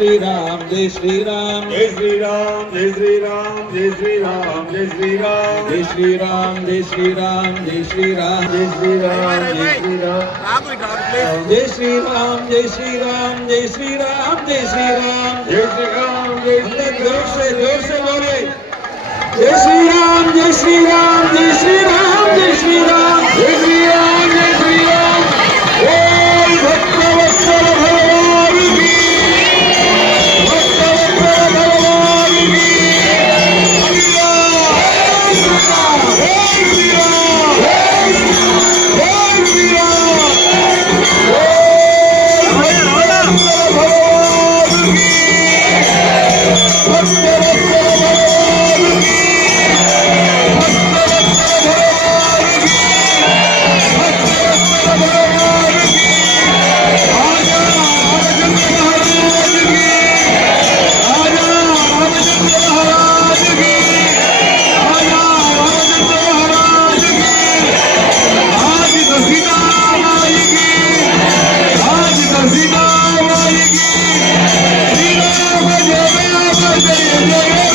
श्री राम जय श्री राम जय श्री राम जय श्री राम जय श्री राम जय श्री राम जय श्री राम जय श्री राम जय श्री राम जय श्री राम जय श्री राम जय श्री राम जय श्री राम जय श्री राम जय श्री राम जय श्री राम जय श्री जोर से बोले जय श्री राम जय श्री राम जय श्री राम जय श्री राम जय श्री राम जय श्री राम बोल भक्तवत्सल भगवान की भक्तवत्सल भगवान की श्री राम जय श्री राम जय श्री राम जय